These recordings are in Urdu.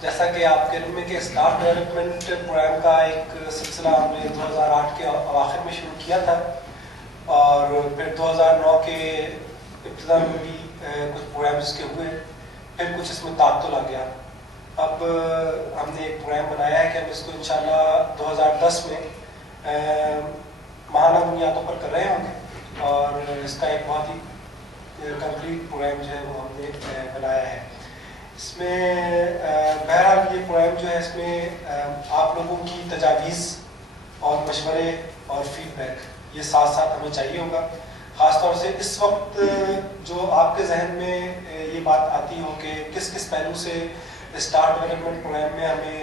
جیسا کہ آپ کے علم میں کہ اسٹاف ڈیولپمنٹ پروگرام کا ایک سلسلہ ہم نے 2008 کے اواخر میں شروع کیا تھا، اور پھر 2009 کے ابتدا میں بھی کچھ پروگرامز کے ہوئے، پھر کچھ اس میں تعطل آ گیا۔ اب ہم نے ایک پروگرام بنایا ہے کہ ہم اس کو انشاءاللہ 2010 میں ماہانہ بنیادوں پر کر رہے ہوں گے، اور اس کا ایک بہت ہی کمپلیٹ پروگرام جو ہے وہ ہم نے بنایا ہے۔ اس میں بہرحال یہ پروگرام جو ہے اس میں آپ لوگوں کی تجاویز اور مشورے اور فیڈ بیک یہ ساتھ ساتھ ہمیں چاہیے ہوگا، خاص طور سے اس وقت جو آپ کے ذہن میں یہ بات آتی ہو کہ کس کس پہلو سے اسٹار ڈیولپمنٹ پروگرام میں ہمیں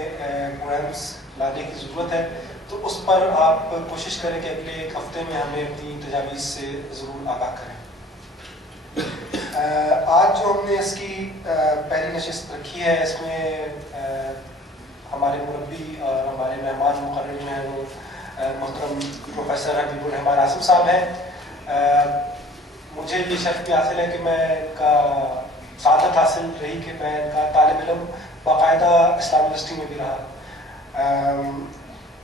پروگرامس لانے کی ضرورت ہے، تو اس پر آپ کوشش کریں کہ اگلے ایک ہفتے میں ہمیں اپنی تجاویز سے ضرور آگاہ کریں۔ آج جو ہم نے اس کی پہلی نشست رکھی ہے، اس میں ہمارے مربی اور ہمارے مہمان مقرر جو ہیں وہ محترم پروفیسر حبیب الرحمان عاصم صاحب ہیں۔ مجھے یہ شرف بھی حاصل ہے کہ میں ان کا سعادت حاصل رہی کہ میں ان کا طالب علم باقاعدہ اسلام یونیورسٹی میں بھی رہا،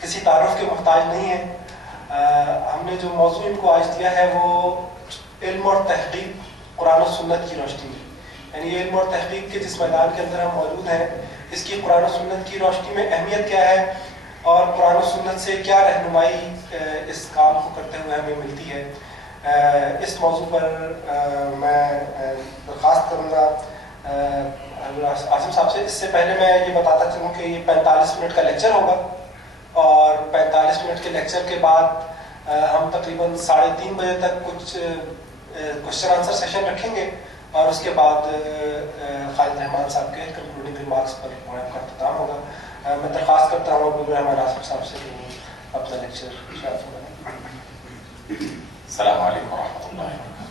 کسی تعارف کے محتاج نہیں ہے۔ ہم نے جو موضوع ان کو آج دیا ہے وہ علم اور تحقیق قرآن و سنت کی روشنی میں، یعنی یہ علم اور تحقیق کے جس میدان کے اندر ہم موجود ہیں، اس کی قرآن و سنت کی روشنی میں اہمیت کیا ہے، اور قرآن و سنت سے کیا رہنمائی اس کام کو کرتے ہوئے ہمیں ملتی ہے۔ اس موضوع پر میں درخواست کروں گا عاصم صاحب سے۔ اس سے پہلے میں یہ بتاتا چلوں کہ یہ 45 منٹ کا لیکچر ہوگا، اور 45 منٹ کے لیکچر کے بعد ہم تقریباً 3:30 بجے تک کچھ کوشچن آنسر سیشن رکھیں گے، اور اس کے بعد خالد رحمان صاحب کے کنکلوڈنگ ریمارکس پر پروگرام کا اختتام ہوگا۔ میں درخواست کرتا ہوں حبیب الرحمان عاصم صاحب سے کہ وہ اپنا لیکچر شروع کریں۔ السلام علیکم ورحمۃ اللہ وبرکاتہ۔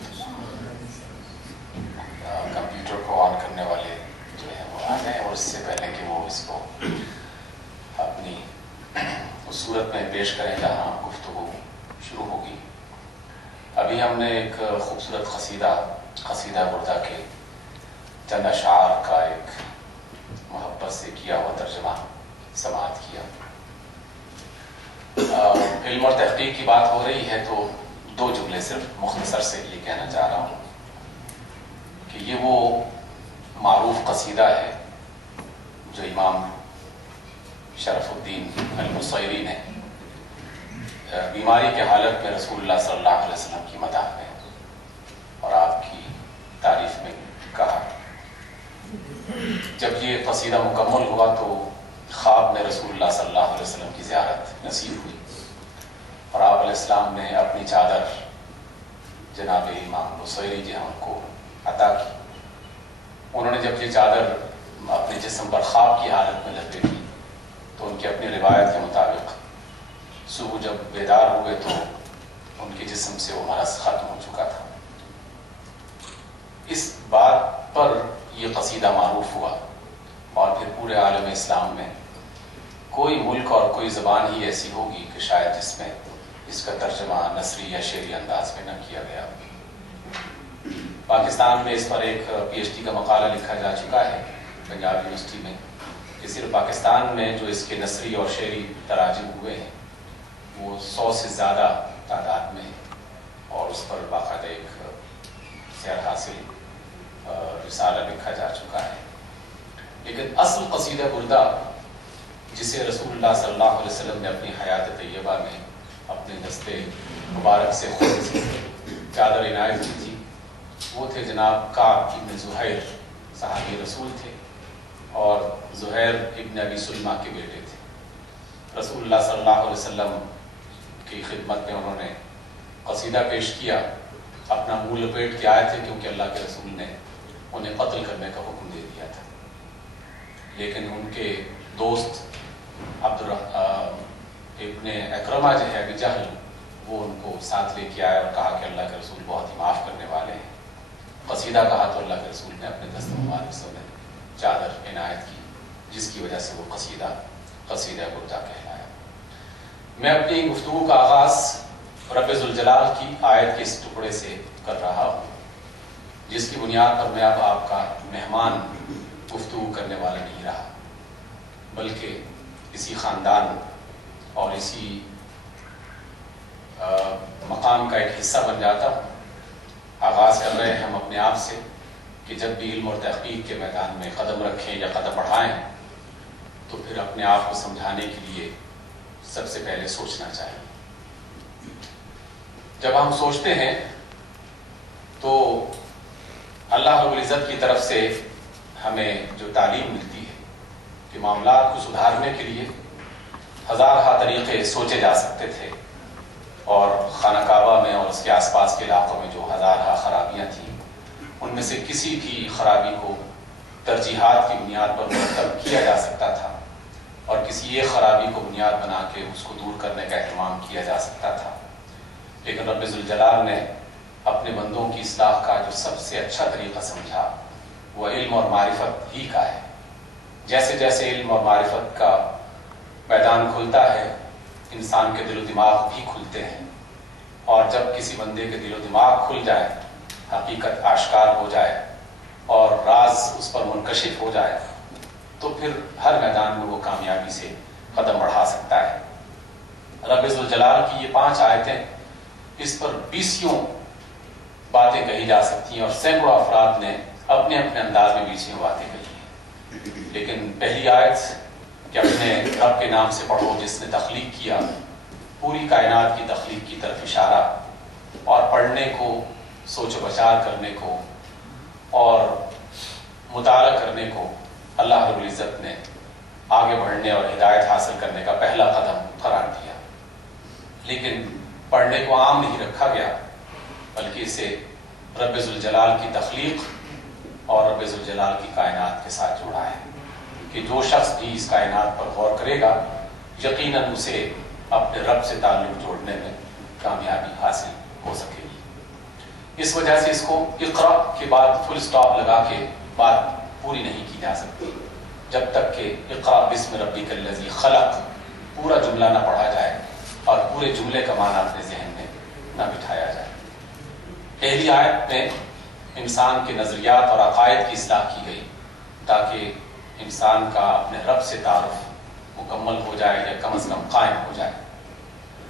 کمپیوٹر کو آن کرنے والے جو ہیں وہ آ جائیں، اور اس سے پہلے کہ وہ اس کو اپنی اس صورت میں پیش کریں جہاں گفتگو شروع ہوگی۔ ابھی ہم نے ایک خوبصورت قصیدہ بردہ کے چند اشعار کا ایک محبت سے کیا ہوا ترجمہ سماعت کیا۔ علم اور تحقیق کی بات ہو رہی ہے تو 2 جملے صرف مختصر سے یہ کہنا چاہ رہا ہوں کہ یہ وہ معروف قصیدہ ہے جو امام شرف الدین البصیری نے بیماری کے حالت میں رسول اللہ صلی اللہ علیہ وسلم کی مدح میں اور آپ کی تعریف میں کہا۔ جب یہ قصیدہ مکمل ہوا تو خواب میں رسول اللہ صلی اللہ علیہ وسلم کی زیارت نصیب ہوئی، اور آپ علیہ السلام نے اپنی چادر جناب امام بصیری جی ان کو عطا کی۔ انہوں نے جب یہ چادر اپنے جسم پر خواب کی حالت میں لپیٹی تو ان کی اپنی روایت کے مطابق صبح جب بیدار ہوئے تو ان کے جسم سے وہ مرض ختم ہو چکا تھا۔ اس بات پر یہ قصیدہ معروف ہوا، اور پھر پورے عالم اسلام میں کوئی ملک اور کوئی زبان ہی ایسی ہوگی کہ شاید جس میں اس کا ترجمہ نثری یا شعری انداز میں نہ کیا گیا۔ پاکستان میں اس پر ایک PhD کا مقالہ لکھا جا چکا ہے پنجاب یونیورسٹی میں، کہ صرف پاکستان میں جو اس کے نثری اور شعری تراجم ہوئے ہیں وہ 100 سے زیادہ تعداد میں، اور اس پر باقاعدہ ایک سیر حاصل رسالہ لکھا جا چکا ہے۔ لیکن اصل قصیدہ بردہ جسے رسول اللہ صلی اللہ علیہ وسلم نے اپنی حیات طیبہ میں اپنے دستے مبارک سے خود چادر عنایت کی تھی، وہ تھے جناب کعب ابن زہیر، صحابی رسول تھے، اور زہیر ابن ابی سلمہ کے بیٹے تھے۔ رسول اللہ صلی اللہ علیہ وسلم کی خدمت میں انہوں نے قصیدہ پیش کیا، اپنا منہ لپیٹ کے آئے تھے کیونکہ اللہ کے رسول نے انہیں قتل کرنے کا حکم دے دیا تھا، لیکن ان کے دوست ابن اکرمہ جو ہے ابی جہل، وہ ان کو ساتھ لے کے آئے اور کہا کہ اللہ کے رسول بہت ہی معاف کرنے والے ہیں۔ قصیدہ کہا تو اللہ کے رسول نے اپنے دست مبارک سے انہیں چادر عنایت کی، جس کی وجہ سے وہ قصیدہ بردہ کہلایا۔ میں اپنی گفتگو کا آغاز رب ذوالجلال کی آیت کے اس ٹکڑے سے کر رہا ہوں، جس کی بنیاد پر میں اب آپ کا مہمان گفتگو کرنے والا نہیں رہا، بلکہ اسی خاندان اور اسی مقام کا ایک حصہ بن جاتا ہوں۔ آغاز کر رہے ہیں ہم اپنے آپ سے کہ جب بھی علم اور تحقیق کے میدان میں قدم رکھیں یا قدم بڑھائیں تو پھر اپنے آپ کو سمجھانے کے لیے سب سے پہلے سوچنا چاہیے۔ جب ہم سوچتے ہیں تو اللہ رب العزت کی طرف سے ہمیں جو تعلیم ملتی ہے کہ معاملات کو سدھارنے کے لیے ہزارہ طریقے سوچے جا سکتے تھے، اور خانہ کعبہ میں اور اس کے آس پاس کے علاقوں میں جو ہزارہ خرابیاں تھیں ان میں سے کسی بھی خرابی کو ترجیحات کی بنیاد پر مرتب کیا جا سکتا تھا، اور کسی ایک خرابی کو بنیاد بنا کے اس کو دور کرنے کا اہتمام کیا جا سکتا تھا۔ لیکن رب ذوالجلال نے اپنے بندوں کی اصلاح کا جو سب سے اچھا طریقہ سمجھا وہ علم اور معرفت ہی کا ہے۔ جیسے جیسے علم اور معرفت کا میدان کھلتا ہے انسان کے دل و دماغ بھی کھلتے ہیں، اور جب کسی بندے کے دل و دماغ کھل جائے، حقیقت آشکار ہو جائے اور راز اس پر منکشف ہو جائے تو پھر ہر میدان میں وہ کامیابی سے قدم بڑھا سکتا ہے۔ رب ذوالجلال کی یہ 5 آیتیں، اس پر 20 باتیں کہی جا سکتی ہیں، اور سینکڑوں افراد نے اپنے اپنے انداز میں 20 باتیں کہی ہیں۔ لیکن پہلی آیت کہ اپنے رب کے نام سے پڑھو جس نے تخلیق کیا، پوری کائنات کی تخلیق کی طرف اشارہ، اور پڑھنے کو، سوچ و بچار کرنے کو اور مطالعہ کرنے کو اللہ رب العزت نے آگے بڑھنے اور ہدایت حاصل کرنے کا پہلا قدم قرار دیا۔ لیکن پڑھنے کو عام نہیں رکھا گیا، بلکہ اسے رب ذوالجلال کی تخلیق اور رب ذوالجلال کی کائنات کے ساتھ جوڑا ہے کہ جو شخص بھی اس کائنات پر غور کرے گا یقیناً اسے اپنے رب سے تعلق جوڑنے میں کامیابی حاصل ہو سکے گی۔ اس وجہ سے اس کو اقرا کے بعد فل سٹاپ لگا کے بات پوری نہیں کی جا سکتی جب تک کہ اقرا بسم ربک الذی خلق پورا جملہ نہ پڑھا جائے اور پورے جملے کا معنی اپنے ذہن میں نہ بٹھایا جائے۔ پہلی آیت میں انسان کے نظریات اور عقائد کی اصلاح کی گئی تاکہ انسان کا اپنے رب سے تعارف مکمل ہو جائے یا کم از کم قائم ہو جائے،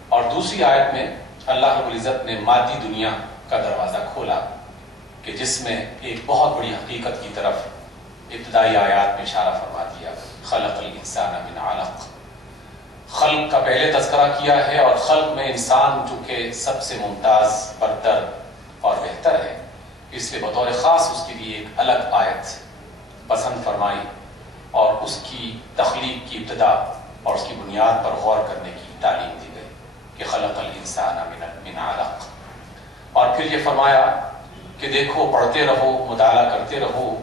اور دوسری آیت میں اللہ رب العزت نے مادی دنیا کا دروازہ کھولا کہ جس میں ایک بہت بڑی حقیقت کی طرف ابتدائی آیات میں اشارہ فرما دیا، خلق الانسان من علق۔ خلق کا پہلے تذکرہ کیا ہے، اور خلق میں انسان چونکہ سب سے ممتاز، برتر اور بہتر ہے، اس لیے بطور خاص اس کے لیے ایک الگ آیت پسند فرمائی اور اس کی تخلیق کی ابتدا اور اس کی بنیاد پر غور کرنے کی تعلیم دی گئی کہ خلق الانسان من علق۔ اور پھر یہ فرمایا کہ دیکھو پڑھتے رہو، مطالعہ کرتے رہو،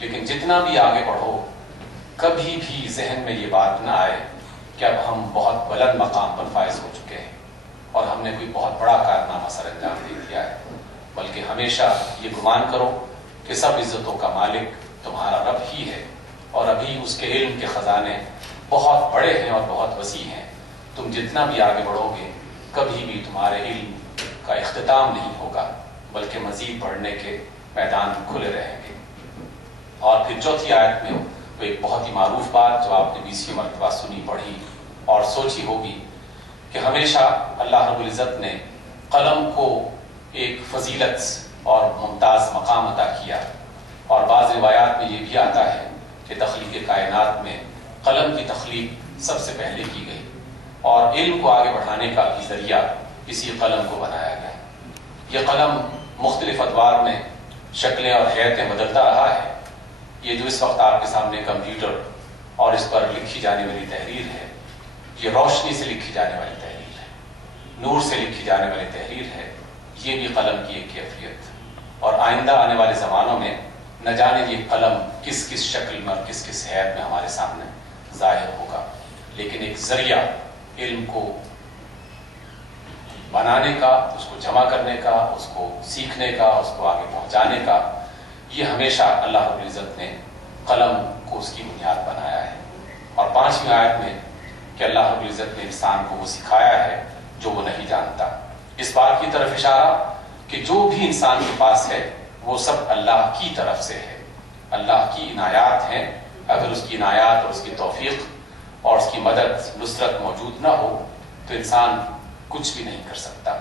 لیکن جتنا بھی آگے بڑھو کبھی بھی ذہن میں یہ بات نہ آئے کہ اب ہم بہت بلند مقام پر فائز ہو چکے ہیں اور ہم نے کوئی بہت بڑا کارنامہ سر انجام دے دیا ہے، بلکہ ہمیشہ یہ گمان کرو کہ سب عزتوں کا مالک تمہارا رب ہی ہے، اور ابھی اس کے علم کے خزانے بہت بڑے ہیں اور بہت وسیع ہیں۔ تم جتنا بھی آگے بڑھو گے کبھی بھی تمہارے علم کا اختتام نہیں ہوگا، بلکہ مزید بڑھنے کے میدان کھلے رہیں گے۔ اور پھر چوتھی آیت میں وہ ایک بہت ہی معروف بات جو آپ نے 20 مرتبہ سنی، پڑھی اور سوچی ہوگی کہ ہمیشہ اللہ رب العزت نے قلم کو ایک فضیلت اور ممتاز مقام عطا کیا، اور بعض روایات میں یہ بھی آتا ہے کہ تخلیق کائنات میں قلم کی تخلیق سب سے پہلے کی گئی، اور علم کو آگے بڑھانے کا بھی ذریعہ اسی قلم کو بنایا گیا۔ یہ قلم مختلف ادوار میں شکلیں اور حیتیں بدلتا رہا ہے۔ یہ جو اس وقت آپ کے سامنے کمپیوٹر اور اس پر لکھی جانے والی تحریر ہے، یہ روشنی سے لکھی جانے والی تحریر ہے، نور سے لکھی جانے والی تحریر ہے۔ یہ بھی قلم کی ایک کیفیت، اور آئندہ آنے والے زمانوں میں نہ جانے یہ قلم کس کس شکل میں اور کس کس حیت میں ہمارے سامنے ظاہر ہوگا، لیکن ایک ذریعہ علم کو بنانے کا، اس کو جمع کرنے کا، اس کو سیکھنے کا، اس کو آگے پہنچانے کا، یہ ہمیشہ اللہ رب العزت نے قلم کو اس کی بنیاد بنایا ہے۔ اور 5ویں آیت میں کہ اللہ رب العزت نے انسان کو وہ سکھایا ہے جو وہ نہیں جانتا، اس بات کی طرف اشارہ کہ جو بھی انسان کے پاس ہے وہ سب اللہ کی طرف سے ہے، اللہ کی عنایات ہیں. اگر اس کی عنایات اور اس کی توفیق اور اس کی مدد نصرت موجود نہ ہو تو انسان کچھ بھی نہیں کر سکتا.